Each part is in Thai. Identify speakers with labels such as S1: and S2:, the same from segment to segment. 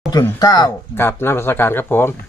S1: ถึงเก้า
S2: กับนมัสการครับผม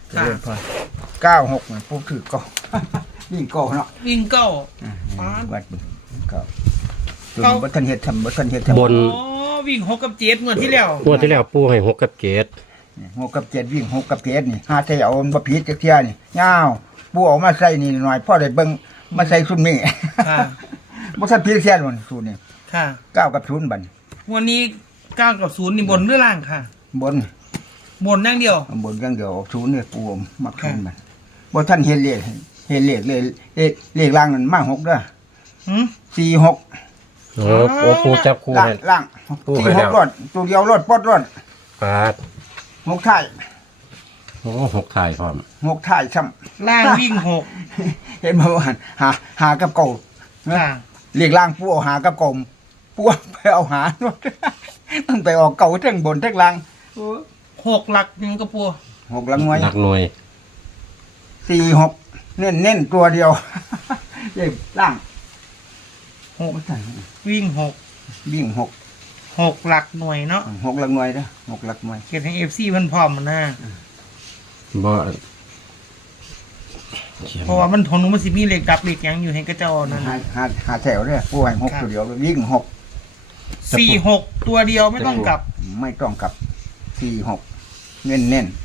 S1: 96มันปุ๊บถือก็วิ่งก็เนาะ
S3: วิ่งเก้า
S1: วัดก็บ่ทันเฮ็ดทำบ่ทันเฮ็ดทำ
S2: บน
S3: อ๋อวิ่ง6 กับ 7เมื่อที่แล้ว
S2: งวดที่แล้วปูให้6 กับ
S1: 6 กับ 7วิ่ง6 กับ 7นี่หาใส่เอาบ่ผิดจักเที่ยนี่ยาวปูเอามาใส่นี่หน่อยพอได้เบิ่งมาใส่ซุมนี้
S3: ค่ะ
S1: บ่ทันผิดเที่ยมันสูตรนี่
S3: ค่ะ
S1: 9กับ0บัด
S3: วันนี้9 กับ 0นี่บนหรือล่างค่ะ
S1: บน
S3: บนอย่างเดียว
S1: บนอย่างเดียว0นี่ปูมัก0บัดบ่ทันเฮ็ดเลขเลขล่างนั่นมา6เด้อ
S3: หืม
S1: 46
S2: โอ้ปูจับคู่
S1: ล่าง
S2: ให้
S1: ล่าง
S2: ปูให้แล้ว
S1: 46รอดตัวเดียวรอดปอดรอด
S2: ปาด
S1: 6ท้าย
S2: โอ้6ถ่ายพร้อม
S1: 6ท้ายซ้ำ
S3: ล่างวิ่ง
S1: เห็นบ่ว่าหากับเก่า
S3: 6ค่ะ
S1: เรียกล่างผู้เอาหากับเก่าผู้ไปเอาหา มันไปออกเก่าทั้งบนทั้งล่าง
S3: 6หลักหนึ่งกระปัว
S1: 6ลังหน่วย
S2: หลักหน่วย
S1: 46เน้นตัวเดียว เรียกล่าง
S3: 6วิ่ง6
S1: วิ่ง
S3: 6หลักหน่วยเนาะ
S1: 6ลังหน่วยเด้อ6ลักหน่วย
S3: เขียนให้ FC เพิ่นพร้อมมันนะ
S2: บ่
S3: เพราะว่ามันทนมันสิมีเหล็กดับเหล็กหยังอยู่ให้กระเจ้านั่น
S1: หาแถวเด้อผู้ให้6ตัวเดียววิ่ง
S3: 46ตัวเดียวไม่ต้องกลับ
S1: 6ไม่ต้องกลับ46เน้น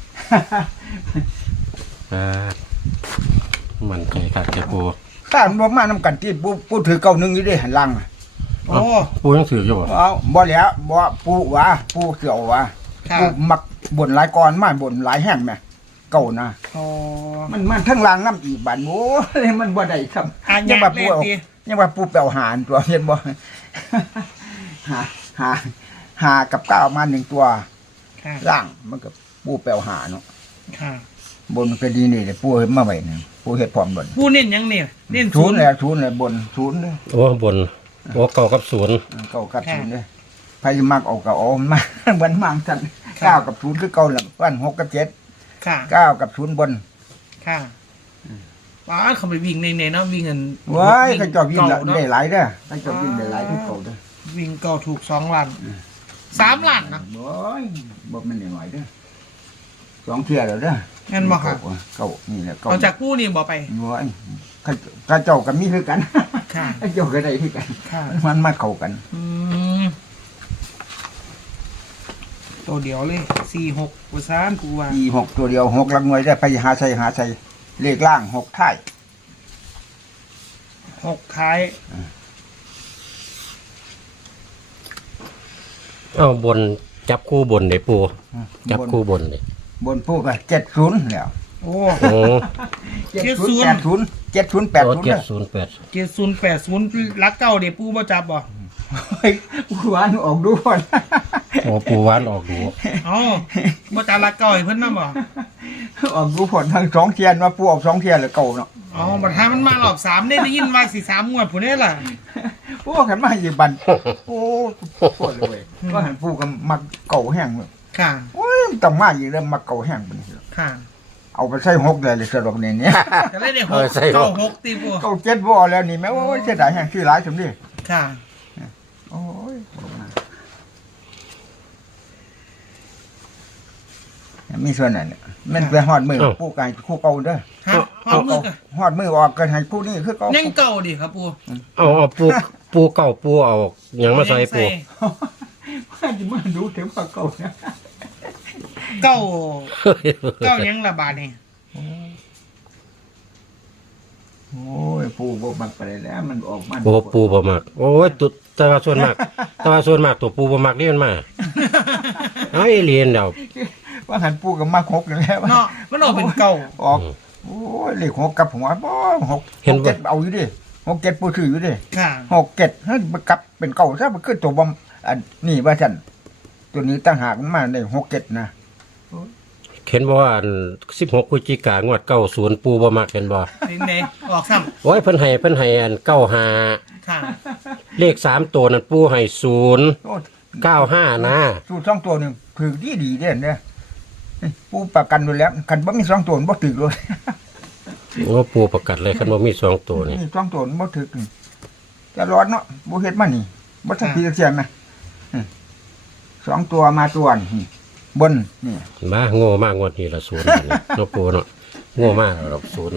S2: ปาดมันใจคักแกปู
S1: ๆถ้ามันบ่มานำกันที่ผู้ถือเก่านึงอยู่เด้หันล่าง
S3: โอ้
S2: ปูยังถืออยู่บ่
S1: เอาบ่แล้วบ่ปูว่าปูเกี่ยวว่า
S3: ค่ะ
S1: ปูมักบ่นหลายก่อนมาบ่นหลายแห้งแม่เก่านะ
S3: โอ้
S1: มันทั้งล่างน้ำอีกบานโอ้ยมันบ่ได้ครับ
S3: อ่ะ
S1: ยังว่าปู
S3: แยก
S1: เอา
S3: แยกดิ
S1: ยังว่าปูแปลวหารตัวเห็นบ่ หากับก้าวมา1ตัว
S3: ค่ะ
S1: ล่างมันก็ปูแปลวหาเนาะ
S3: ค่ะ
S1: บนก็ดีนี่แหละปูเฮ็ดมาไว้นี่ปูเฮ็ดพร้อมบน
S3: ผู้เน้นหยังเนี่ยเน้น
S1: ศูนย์แหละศูนย์แหละบนศูนย์เด้อ
S2: โอ้บนโอ้เก่ากับศูนย์
S1: เก้ากับศูนย์เด้อไผสิมักเอาก็เอามา เหมือนมังซั่น9กับ0คือเก่าแหละวัน6กับ7
S3: ค่ะ
S1: 9กับ0บน
S3: ค่ะป้าเขาไปวิ่งในเนาะวิ่งเงิน
S1: ว้ายเขาเจ้าวิ่ง
S3: เนาะ
S1: ได้หลายเด้อเขาเจ้าวิ่งได้หลายที่เก่าเด้อ
S3: วิ่งเก่าถูก2 ล้าน3 ล้านนะ
S1: โอ้ยบ่แม่นน้อยเด้อ2เที่ยแล้วเด้อ
S3: งั้นบ่ค่ะ
S1: เก่านี่แหละเก่า
S3: เอาจากผู้นี่บ่ไป
S1: โอ้ยเขาเจ้าก็มีคือกัน
S3: ค่ะ
S1: เขาเจ้าก็ได้คือกัน
S3: ค่ะ
S1: มันมาเข้ากัน
S3: มตัวเดียวเลย46กว่าซานกูว่า
S1: อี6ตัวเดียว6หลักหน่วยได้ไปหาใส่เลขล่าง6ท้าย
S3: 6ท้าย
S2: เอาบนจับคู่บนได้ปูจับคู่บนนี่
S1: บนผู้ก็70แล้ว
S3: โอ้
S2: โอ้
S1: 70 80 70
S2: โอ้
S1: 80เด้อ
S2: 708
S3: 7080รักเก่าเดี๋ยวปูบ่จับบ่
S1: เฮ้ยหวานออกดูก่อน
S2: โอ้ปูหวานออกดู
S3: เอ๋อบ่จับรักเก่าให้เพิ่นนำบ่
S1: ออกดูผลทั้ง2เที่ยว่าผู้ออก2เที่ยแล้วเก่าเนาะ
S3: อ๋อบัดหามันมารอบ3ได้ยินว่าสิ3งวดพุ่นนี่ล่ะ
S1: โอ้ขันมาอยู่บันโอ้ปวดเลยก็หันผู้กับมักเก่าแห้งเลย
S3: ค่ะ
S1: โอ้ยต้องมาอยู่เรื่องมักเก่าแห้งบัดน
S3: ค่ะ
S1: เอาไปใส่6เลยสำหรับเนี่ย
S3: ก็เลยได้6 96ตีปู
S1: เก่า7บ่แล้วนี่แม่โอ้ยเสียดายแห้งชื่อหลายสมดิ
S3: ค่ะ
S1: โอ้ยมีส่วนนั้นเนี่ยมันไปฮอดมือผู้กายคู่เก่าเด้อ
S3: ฮะพร้อมมือกัน
S1: ฮอดมือออกกันให้ผู้นี้คือเก่า
S3: ยังเก่าดิครับปู
S2: เอาปูเก่าปูเอาหยังมาใส่ปู
S1: ว่าจะมาดูถึงว่าเก่านะ
S3: เก่าเก่ายังละบาทนี่
S1: โอ้ยผู้บ่มักไปแล้วมันออกมา
S2: โอ้ปูบ่มักโอ้ยตุแต่ว่าส่วนมากตัวปูบ่มักนี่มันมาเอาเอเลียนเดา
S1: ว่าหันผู้กับมัก6อยู่แล้ว
S3: เนาะมันออกเป็นเก่า
S1: ออกโอ้ยเลข6กับหัวบ่6 7เอาอยู่ดิ6 7ผู้ซื้ออยู่ดิ
S3: ค่ะ
S1: 6 7เฮ้ยมันกลับเป็นเก่าซะมันคือตัวบ่อันนี่ว่าซั่นตัวนี้ตั้งหากมาได้6 7นะ
S2: เห็นบ่ว่าอัน16พฤศจิกายนงวด90ปูบ่มักเห็นบ่
S3: เป็นไงออกซ้
S2: โอ้ยเพิ่นให้อัน95
S3: ำค่ะ
S2: เลข3ตัวนั่นปูให้
S1: โอ้
S2: 095นะ
S1: สูตร2ตัวนี่ถูกดีเด้อเนี่ยผู้ประกันอยู่แล้วคันบ่มี2ตัวบ่ถึกเลย
S2: โอ้ปูประกาศเลยคันบ่มี2ตัวนี่
S1: นี่2ตัวบ่ถึกนี่จะร้อนเนาะบ่เฮ็ดมานี่บ่ทันปีเสียงนะ2ตัวมาตัวนี่บนนี่
S2: มาโง่มากงวดนี้ละศูนย์บัดนี้เนาะปูเนาะโง่มากหรอกศูนย์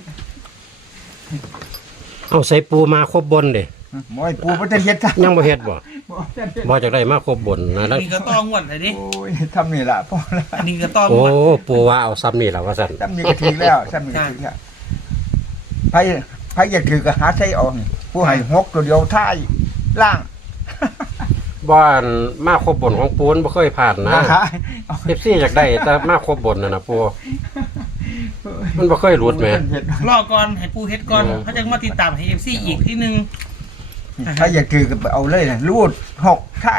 S2: เอาใส่ปูมาครบบนเด้
S1: หมอยปูบ่ทันเฮ็ดซะ
S2: ยังบ่เฮ็ดบ่
S1: บ่ทันเฮ็ด
S2: บ่จากได้มาครบบนนะแล้ว
S3: นี่ก็ต้องงวดเลยดิ
S1: โอ้ยทำนี่ล่ะพอละ
S3: อันนี้ก็ต้อง
S2: โอ้
S3: งวด
S2: ปูว่าเอาซ้ำนี่ล่ะว่าซั่น
S1: ทำนี่ก็ถึงแล้วทำนี่ก็ถึงแล้วไผอยากถือก็หาใส่เอานี่ผู้ให้หกตัวเดียวท้ายล่าง
S2: บ้านมาครบบนของปูนบ่เคยผ่านนะ
S1: หาเอา
S2: FC อยากได้แต่มาครบบนน่ะนะปูมันบ่เคยหลุดแหม
S3: รอก่อนให้ปูเฮ็ดก่อนเขาจะมาติดตามให้ FC อีกทีนึง
S1: ถ้าอยากถือก็ไปเอาเลยนะรูดหกท้าย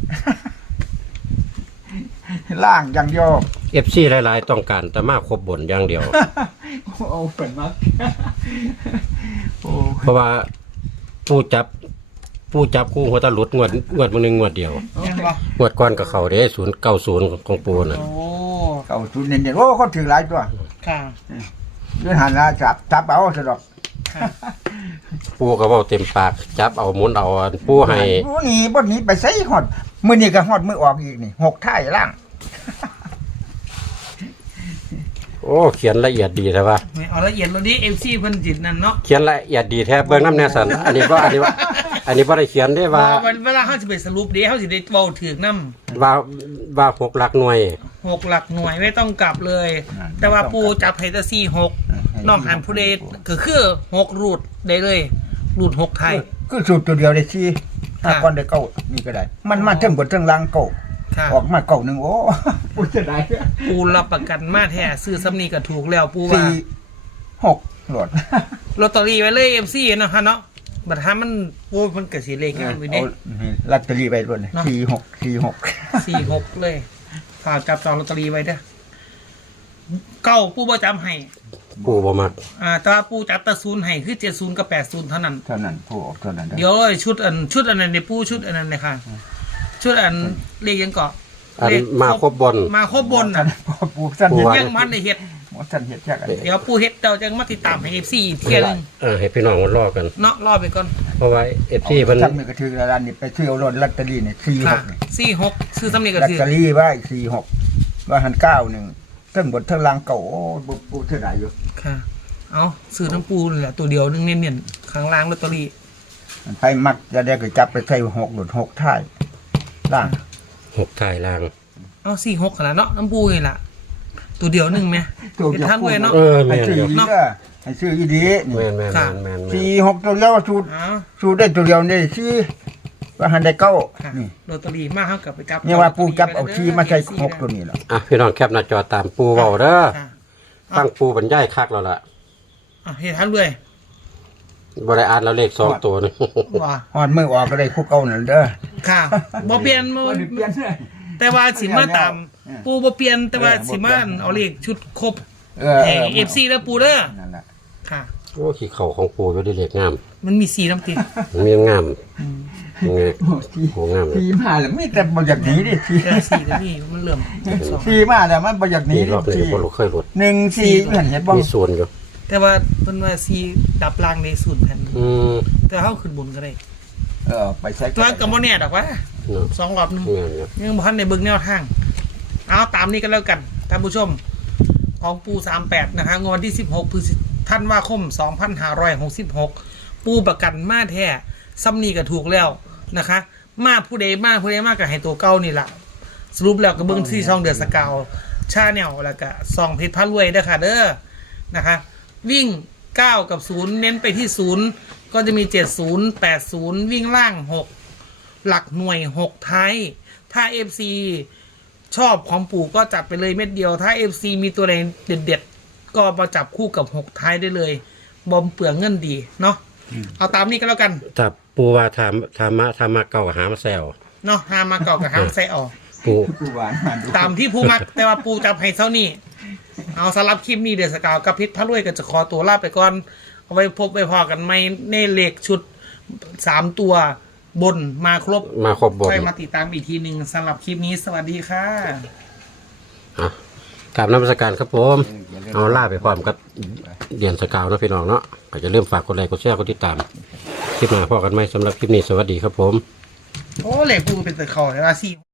S1: ล่างอย่างเดียว
S2: FC หลายๆต้องการแต่มาครบบนอย่างเดียว
S1: เอาเป็นมักโอ้
S2: เพราะว่าผู้จับคู่หัวตะหลุดงวดมื้อนึงงวดเดียว
S3: ยังบ่
S2: งวดก่อนกับเขาเด้090ของปูน่ะ
S3: โอ้
S1: เก่าทุนเน้นๆโอ้เขาถือหลายตัว
S3: ค่ะ
S1: เรื่องหันละจับเอาสะดอก
S3: ค่ะ
S2: ปูก็เว้าเต็มปากจับเอาหมุนเอาอันปูให้
S1: โอ้นี่บ่หนี้ไปใส่ฮอดมื้อนี้ก็ฮอดมื้อออกอีกนี่หกท้ายล่าง
S2: โอ้เขียนละเอียดดีแท้ว่า
S3: ไม่เอาละเอียดแล้วดิ FC เพิ่นจิตนั่นเนาะ
S2: เขียนละเอียดดีแท้เบิ่งน้ำแน่สันอันนี้บ่ได้เขียนได้ว่า
S3: เวลาเขาสิไปสรุปเด้เขาสิได้เว้าถึกนำ
S2: ว่า6หลักหน่วย
S3: 6หลักหน่วยไม่ต้องกลับเลย แต่ว่าปูจับให้แต่46น้องหันผู้ใดก็คือ6รูดได้เลยรูด6ไทย
S1: คือสูตรตัวเดียวได้สิถ้า
S3: ค่ะ
S1: ก่อนได้เก้านี่ก็ได้ มันมาเทิงบนเทิงล่างเก้า
S3: ค่ะ
S1: ออกมาเก้าหนึงโอ้ปูจะได้
S3: ปูรับประกันมาแท้ซื้อซ้ำนี้ก็ถูกแล้วปูว่า
S1: 4 6โหลด
S3: ลอตเตอรี่ไว้เลย FC เนาะฮะเนาะบัดหามันปูมันก็สิเลขงานไว้เด้
S1: เอาลอตเตอรี่ไปด้วย
S3: เนาะ
S1: 46
S3: 46เลยฝากจับจองลอตเตอรี่ไว้เด้อเก้าปูบ่จำให้
S2: ปูบ่มัก
S3: แต่ว่าปูจับแตะ0ให้คือ70กับ80เท่านั้น
S1: เท่านั้นผู้ออกเท่านั้น
S3: เดี๋ยวชุดอันนั้นเนี่ยปูชุดอันนั้นเลยค่ะ ชุดอันเลขยังเกาะ
S2: อัน
S3: เลข
S2: มาครบบน
S3: มาครบบน
S1: ท่า
S3: น่ะ
S1: นปูท่านเฮ็ด
S3: ยังมันได้เฮ็ด
S1: หมอท่านเฮ็ดจักอัน
S3: เดี๋ยวปูเฮ็ดเราจะมาติดตามให้ FC อีกเที่ยหนึง
S2: ให้พี่น้องมันรอกัน
S3: เนาะรอไปก่อน
S2: เพราะว่า FC เพิ่น
S1: ท่านนี่ก็ถือร้านนี่ไปซื้อเอารถลอตเตอรี่นี่
S3: ค่ะ
S1: 46นี่
S3: 46ซื้อสำเนียงก็
S1: ลอต
S3: ถือ
S1: เตอรี่ไว้46ว่าหัน91เทั้งบนเทั้งล่างเก่าโอ้บ่ปูเท่าใดอยู่
S3: ค่ะ เอาซื้อน้ำปูนี่แหละตัวเดียวนึงเน้นๆข้างล่างลอตเตอรี่
S1: มันไปมักจะได้ก็จับไปใส่6หลุด6ท้ายล่าง
S2: 6ท้ายล่าง
S3: เอา46ขนาดเนาะน้ำปูนี่ล่ะตัวเดียวนึงแม่
S1: ตัว
S3: เป็น
S1: เดียว
S3: ท่านเว้ยเนาะ
S2: เออ
S1: ให้
S2: แม่น
S1: ซื้อ
S2: อยู่
S1: อีเด้อให้ซื้ออีดีนี่
S2: แม่น
S3: ค่ะ
S1: 46ตัวเดียวสูตร
S3: เอา
S1: สูตรได้ตัวเดียวนี่สิว่าหันได้เก้า
S3: ค่ะ
S1: นี่
S3: ลอตเตอรี่มาเฮากับไปจับ
S1: เนี่ยว่าปูจับเอาที่มาใส่6ตัวนี้ล่ะ
S2: อ่ะพี่น้องแคปหน้าจอตามปูเว้าเด้อ
S3: ค่ะ
S2: ฟังปูบรรยายคักแล้วล่ะ
S3: เฮ็ดทันเลย
S2: บ่ได้อ่านแล้วเลข2ตัวนี่
S3: ว่า
S1: ฮอดมือออกก็ได้คู่เก่านั่นเด้อ
S3: ค่ะบ่เปลี่ยนบ่
S1: บ่ได้เปลี่ยนเลย
S3: แต่ว่าสิมาตาม
S1: เออ
S3: ปูบ่เปลี่ยนแต่ว่า
S1: เออบ่
S3: สิ
S1: เปลี่
S3: มาย
S1: น
S3: เอาเลขชุดครบ
S1: เออ
S3: ให้ FC แล้วปูเด้อ
S1: นั่นแหละ
S3: ค่ะ
S2: โอ้ขี้เข่าของปูอยู่ได้เลขงาม
S3: มันมีสีน้ำติด
S2: มันมีงามนี่โหงามเลย
S1: สีมาแล้วมีแต่บ่อยากหนีดิสี
S3: เรื่องสีก็มีมันเริ่มสอง
S1: สีมาแล้วมันบ่อยากหนี
S2: นี่
S1: ดิ
S2: รอบนี้
S1: สี
S2: บ่รู้เคยหลุด
S1: 1 4เห็นบ่
S2: มีส่วนอยู่
S3: แต่ว่าเพิ่นว่าสีดับรางในศูนย์แผ่น
S2: อืม
S3: แต่เฮาขึ้นบนก็ได้
S1: ไปใส่
S3: ตัวก็บ่แน่ดอกว่า
S2: เนาะ
S3: 2รอบหนึง
S2: งามอยู่
S3: ยังบ่ทันได้เบิ่งแนวทาง เอาตามนี้กันแล้วกันท่านผู้ชม ของปู38นะคะงวดวันที่16พฤศจิธันวาคม2566ปูประกันมาแท้ซ้ำนี้ก็ถูกแล้วนะคะ มาผู้ใดมาก็ให้ตัวเก่านี่ล่ะ สรุปแล้วก็เบิ่งที่ช่องเดือดสกาวชาแนลแล้วก็ส่องเพชรพระรวยเด้อค่ะเด้อนะคะ วิ่ง 9 กับ 0 เน้นไปที่ 0 ก็จะมี 70 80 วิ่งล่าง 6 หลักหน่วย 6 ท้าย ถ้า FC ชอบของปู่ก็จัดไปเลยเม็ดเดียว ถ้า FC มีตัวแรงเด็ดๆ ก็มาจับคู่กับ 6 ท้ายได้เลย บอมเปลืองเงินดีเนาะเอาตามนี้ก็แล้วกัน
S2: ถ้าปูว่าถามมาเก่าหามาแซว
S3: เนาะหามาเก่ากับหางใส่ออก
S2: ปู
S1: ผู้หวานมาดู
S3: ตามที่ผู้มัก แต่ว่าปูจับให้เท่านี้ เอาสำหรับคลิปนี้เดือดสกาวกับพิษพระรวยก็จะขอตัวลาไปก่อน เอาไว้พบไปพอกันไหมในเลขชุด 3 ตัวบนมาครบ
S2: มาครบบน
S3: ค่อยมาติดตามอีกทีหนึ่งสำหรับคลิปนี้สวัสดีค่ะ
S2: อ่ะกราบนมัสการครับผม เอาล่าไปพร้อมกับเดียนสกาวเนาะพี่น้องเนาะก็จะเริ่มฝากกดไลค์กดแชร์กดติดตามคลิปหน้าพอกันไหมสำหรับคลิปนี้สวัสดีครับผม
S3: โอ้เลขปูเป็นตะคอแต่ว่าซี่